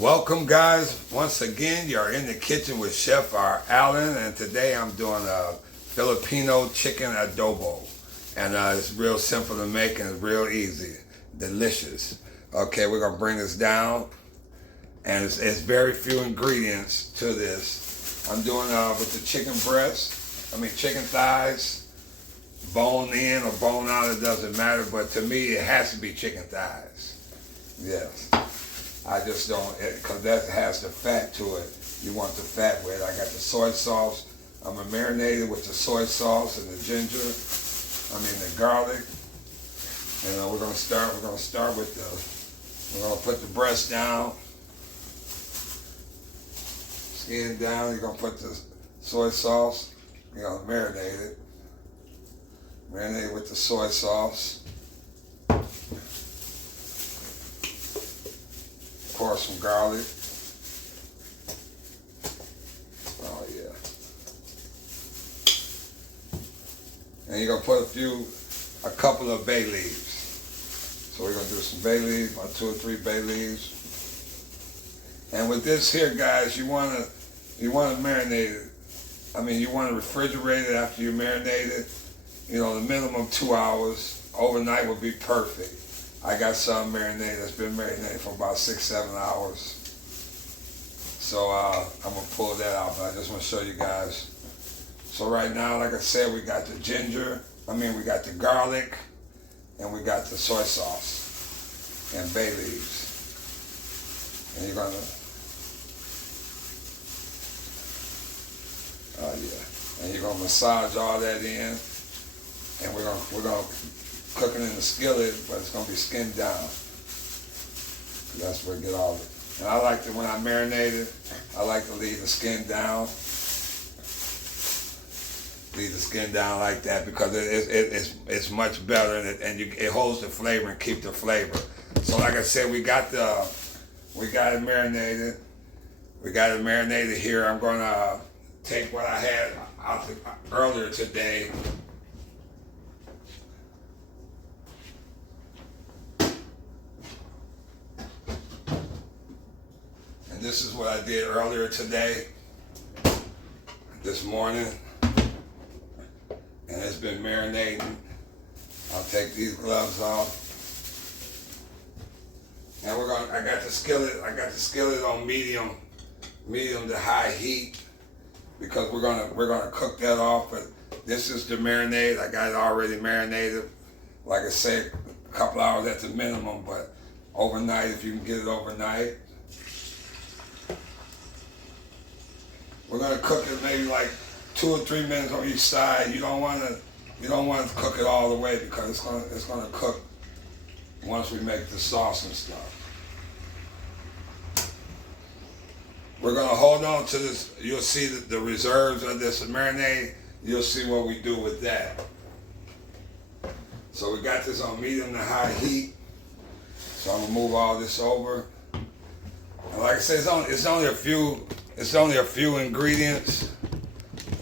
Welcome guys, once again you're in the kitchen with Chef Allen, and today I'm doing a Filipino chicken adobo, and it's real simple to make and it's real easy, delicious. Okay, we're gonna bring this down, and it's very few ingredients to this. I'm doing with the chicken chicken thighs, bone in or bone out, it doesn't matter, but to me it has to be chicken thighs. Yes. I just don't, because that has the fat to it. You want the fat with it. I got the soy sauce. I'm gonna marinate it with the soy sauce and the ginger. The garlic. And we're gonna start with we're gonna put the breast down, skin down. You're gonna put the soy sauce. You're gonna marinate it. Marinate it with the soy sauce. Pour some garlic. Oh yeah. And you're gonna put a couple of bay leaves. So we're gonna do some bay leaves, about 2 or 3 bay leaves. And with this here, guys, you wanna marinate it. You wanna refrigerate it after you marinate it. The minimum 2 hours. Overnight would be perfect. I got some marinated that's been marinated for about 6-7 hours. So I'm gonna pull that out, but I just want to show you guys. So right now, like I said, we got the ginger, we got the garlic, and we got the soy sauce and bay leaves. And you're gonna, and you're gonna massage all that in, and we're gonna cooking in the skillet, but it's gonna be skinned down. That's where I get all of it. And I like to, when I marinate it, I like to leave the skin down. Leave the skin down like that because it's much better, and it holds the flavor and keep the flavor. So like I said, we got it marinated. We got it marinated here. I'm gonna take what I had out earlier today. And this is what I did earlier today, this morning, and it's been marinating. I'll take these gloves off, and I got the skillet on medium to high heat, because we're gonna cook that off. But this is the marinade. I got it already marinated. Like I said, a couple hours at the minimum, but overnight, if you can get it overnight. We're gonna cook it maybe like 2 or 3 minutes on each side. You don't want to cook it all the way, because it's gonna cook once we make the sauce and stuff. We're gonna hold on to this. You'll see the reserves of this marinade. You'll see what we do with that. So we got this on medium to high heat. So I'm gonna move all this over. And like I said, it's only a few ingredients.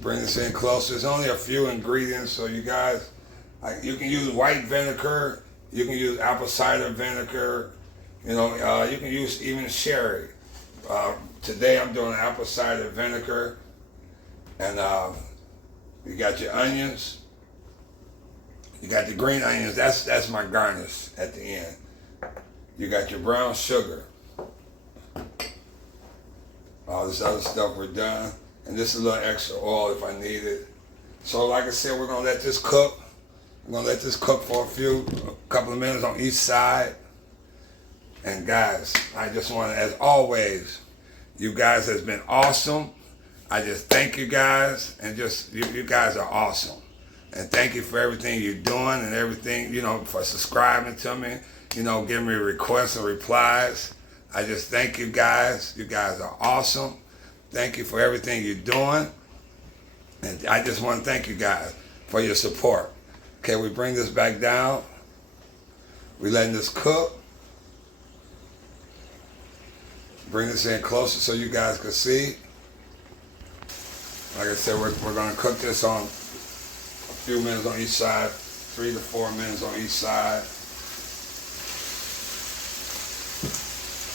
Bring this in closer. It's only a few ingredients, so you guys, you can use white vinegar, you can use apple cider vinegar, you can use even sherry. Today I'm doing apple cider vinegar, and you got your onions, you got the green onions. That's my garnish at the end. You got your brown sugar. All this other stuff we're done. And this is a little extra oil if I need it. So like I said, we're gonna let this cook. We're gonna let this cook for a couple of minutes on each side. And guys, I just want to, as always, you guys has been awesome. I just thank you guys, and just, you guys are awesome. And thank you for everything you're doing and everything, for subscribing to me, giving me requests and replies. I just thank you guys. You guys are awesome. Thank you for everything you're doing. And I just want to thank you guys for your support. Okay, we bring this back down. We're letting this cook. Bring this in closer so you guys can see. Like I said, we're going to cook this on a few minutes on each side, 3 to 4 minutes on each side.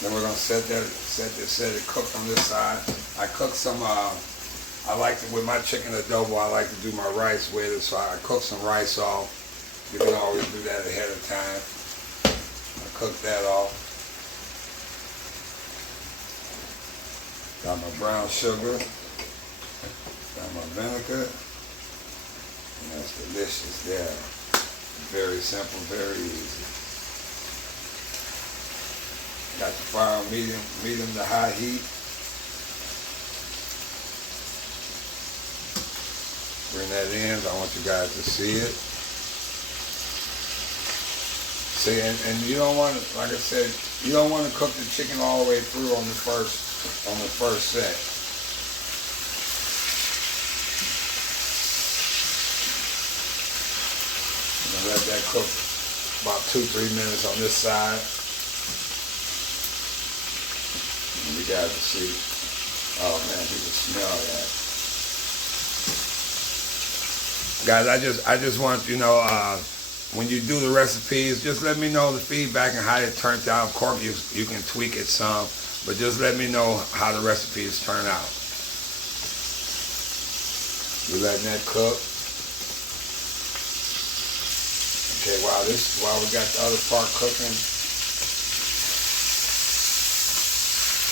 Then we're gonna set it cooked on this side. I cook some. I like to, with my chicken adobo, I like to do my rice with it. So I cook some rice off. You can always do that ahead of time. I cook that off. Got my brown sugar. Got my vinegar. And that's delicious there. Very simple, very easy. Got the fire on medium to high heat. Bring that in. I want you guys to see it. See, and you don't want to, like I said, you don't want to cook the chicken all the way through on the first set. I'm gonna let that cook about 2-3 minutes on this side. And you guys will see. Oh man, you can smell that. Guys, I just want, you know, when you do the recipes, just let me know the feedback and how it turned out. Of course, you can tweak it some, but just let me know how the recipes turn out. We're letting that cook. Okay, while we got the other part cooking,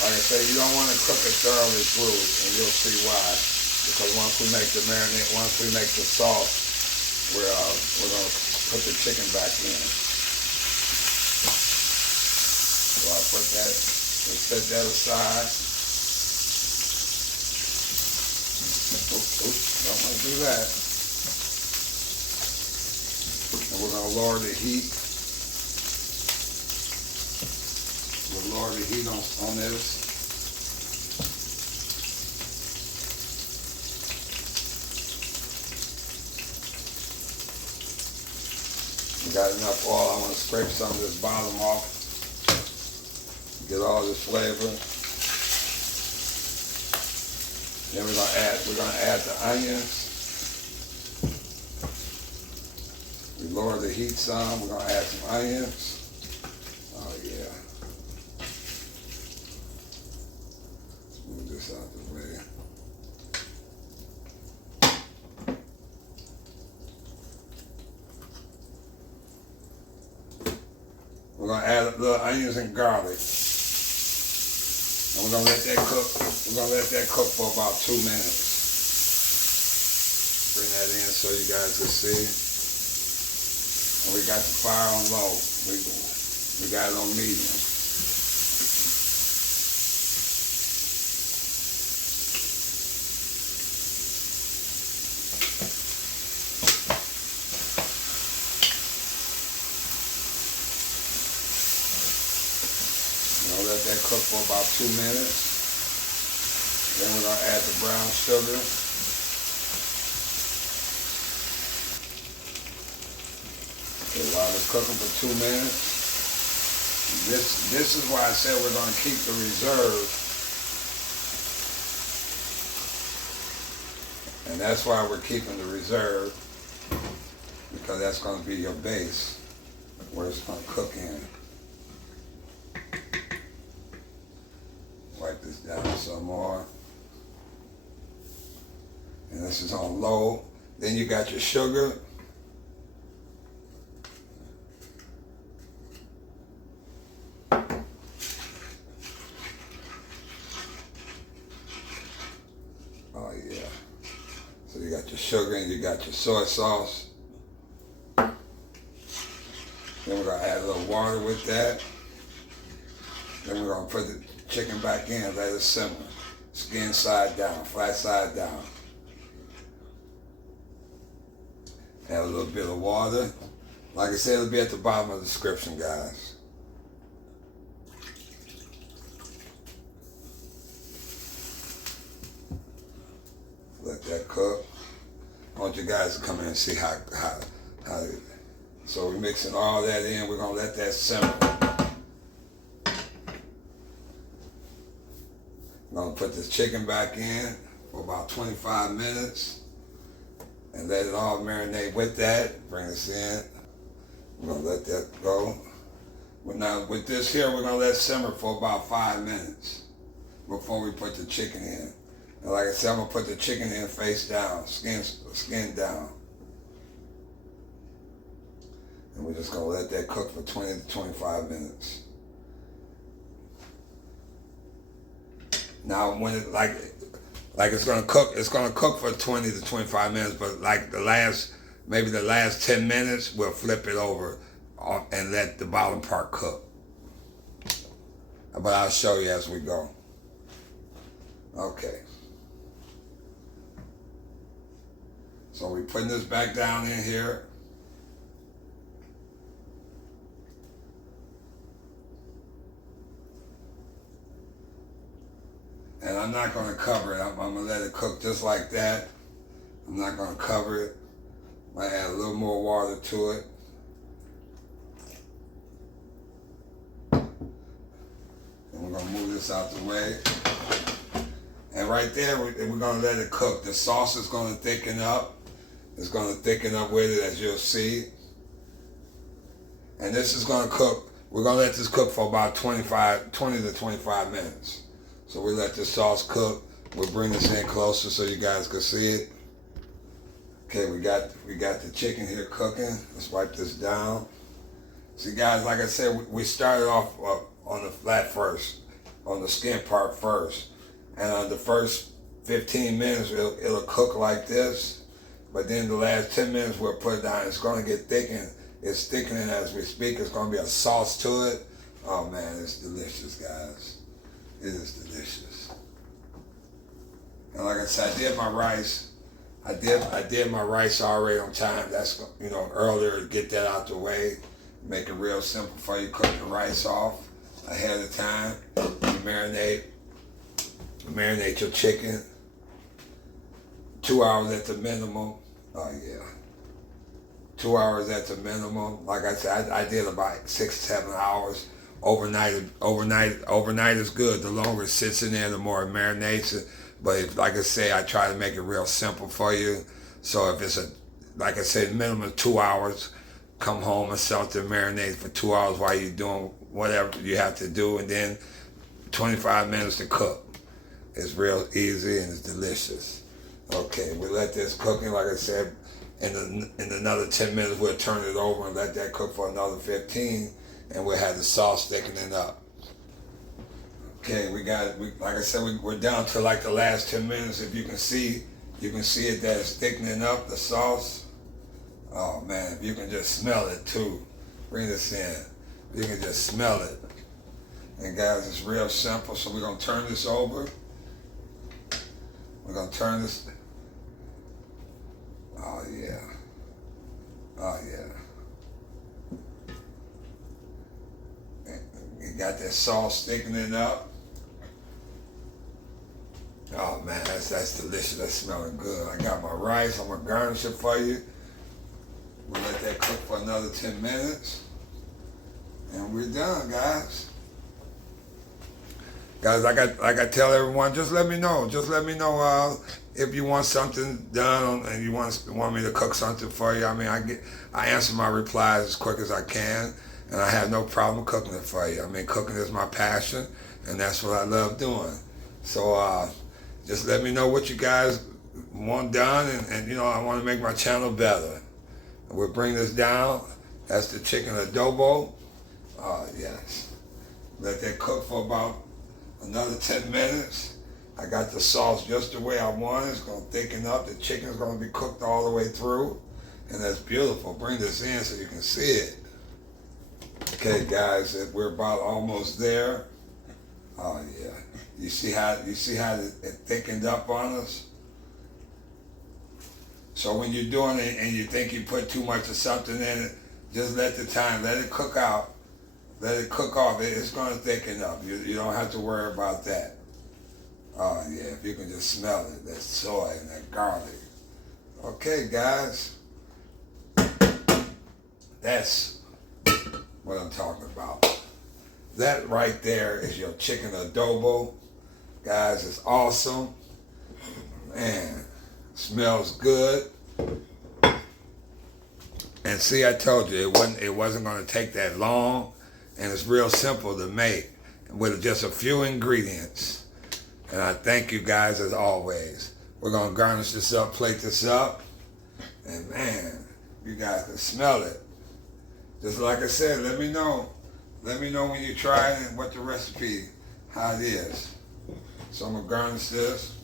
like I say, you don't want to cook it thoroughly through, and you'll see why. Because once we make the marinade, once we make the sauce, we're gonna put the chicken back in. So I put that, let's set that aside. Oops, don't want to do that. And we're gonna lower the heat. We'll lower the heat on this. Got enough oil. I want to scrape some of this bottom off. Get all this flavor. Then we're gonna add the onions. We lower the heat some. We're gonna add some onions. Oh yeah. Let's move this out the way. We're gonna add a little onions and garlic. And we're gonna let that cook. We're gonna let that cook for about 2 minutes. Bring that in so you guys can see. And we got the fire on low. We got it on medium. Let that cook for about 2 minutes. Then we're gonna add the brown sugar. Okay, while it's cooking for 2 minutes, this is why I said we're gonna keep the reserve. And that's why we're keeping the reserve, because that's gonna be your base where it's gonna cook in. Wipe this down some more. And this is on low. Then you got your sugar. Oh yeah. So you got your sugar and you got your soy sauce. Then we're gonna add a little water with that. Then we're gonna put the chicken back in, let it simmer. Skin side down, flat side down. Add a little bit of water. Like I said, it'll be at the bottom of the description, guys. Let that cook. I want you guys to come in and see how so we're mixing all that in. We're gonna let that simmer. I'm gonna put the chicken back in for about 25 minutes and let it all marinate with that. Bring this in. I'm gonna let that go. Well, now with this here, we're gonna let simmer for about 5 minutes before we put the chicken in. And like I said, I'm gonna put the chicken in face down, skin down. And we're just gonna let that cook for 20 to 25 minutes. Now when it like it's gonna cook for 20 to 25 minutes, but like maybe the last 10 minutes, we'll flip it over and let the bottom part cook. But I'll show you as we go. Okay. So we're putting this back down in here. And I'm not going to cover it. I'm going to let it cook just like that. I'm not going to cover it. Might add a little more water to it. And we're going to move this out the way. And right there, we're going to let it cook. The sauce is going to thicken up. It's going to thicken up with it, as you'll see. And this is going to cook. We're going to let this cook for about 20 to 25 minutes. So we let the sauce cook. We'll bring this in closer so you guys can see it. Okay, we got the chicken here cooking. Let's wipe this down. See guys, like I said, we started off on the flat first, on the skin part first. And on the first 15 minutes, it'll cook like this. But then the last 10 minutes, we'll put it down. It's gonna get thickened. It's thickening as we speak. It's gonna be a sauce to it. Oh man, it's delicious, guys. It is delicious. And like I said, I did my rice. I did my rice already on time. That's, earlier to get that out the way. Make it real simple for you. Cook the rice off ahead of time. You marinate your chicken. 2 hours at the minimum. Oh yeah. 2 hours at the minimum. Like I said, I did about 6 to 7 hours. Overnight is good. The longer it sits in there, the more it marinates. But like I say, I try to make it real simple for you. So if it's like I said, minimum 2 hours, come home and something marinate for 2 hours while you're doing whatever you have to do, and then 25 minutes to cook. It's real easy and it's delicious. Okay, we let this cook in, like I said, in another 10 minutes we'll turn it over and let that cook for another 15. And we'll have the sauce thickening up. Okay, like I said, we're down to like the last 10 minutes. If you can see it that it's thickening up, the sauce. Oh man, if you can just smell it too. Bring this in. You can just smell it. And guys, it's real simple. So we're gonna turn this over. We're gonna turn this. Oh yeah. Oh yeah. You got that sauce thickening up. Oh man, that's delicious. That's smelling good. I got my rice. I'm gonna garnish it for you. We'll let that cook for another 10 minutes. And we're done, guys. Guys, like I tell everyone, just let me know. Just let me know if you want something done and you want me to cook something for you. I mean, I answer my replies as quick as I can. And I have no problem cooking it for you. I mean, cooking is my passion, and that's what I love doing. So just let me know what you guys want done, and I want to make my channel better. We'll bring this down. That's the chicken adobo. Yes. Let that cook for about another 10 minutes. I got the sauce just the way I want it. It's going to thicken up. The chicken's going to be cooked all the way through, and that's beautiful. Bring this in so you can see it. Okay, guys, we're about almost there. Oh yeah, you see how it thickened up on us. So when you're doing it and you think you put too much of something in it, just let it cook out, let it cook off. It's going to thicken up. You don't have to worry about that. Oh yeah, if you can just smell it, that soy and that garlic. Okay, guys, that's what I'm talking about. That right there is your chicken adobo. Guys, it's awesome. Man, smells good. And see, I told you it wasn't going to take that long. and it's real simple to make with just a few ingredients. And I thank you guys as always. We're gonna garnish this up, plate this up, and man, you guys can smell it. Just like I said, let me know. Let me know when you try it and what the recipe, how it is. So I'm gonna garnish this.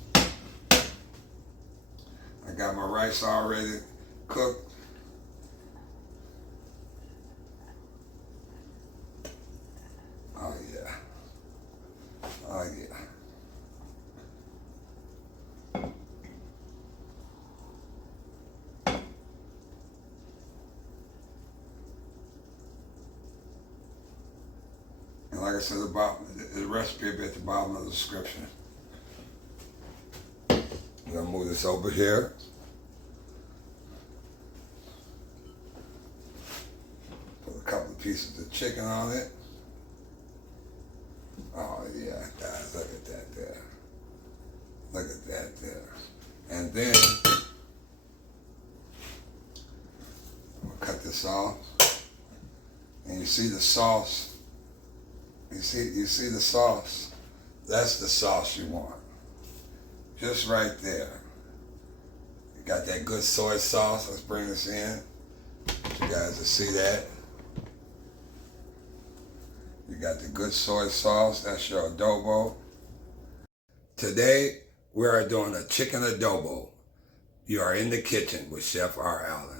I got my rice already cooked. Oh yeah. Oh yeah. And like I said, the recipe will be at the bottom of the description. I'm gonna move this over here. Put a couple of pieces of chicken on it. Oh yeah, guys, look at that there. Look at that there. And then I'm gonna cut this off. And you see the sauce. You see the sauce. That's the sauce you want. Just right there. You got that good soy sauce. Let's bring this in. You guys will see that. You got the good soy sauce. That's your adobo. Today, we are doing a chicken adobo. You are in the kitchen with Chef R. Allen.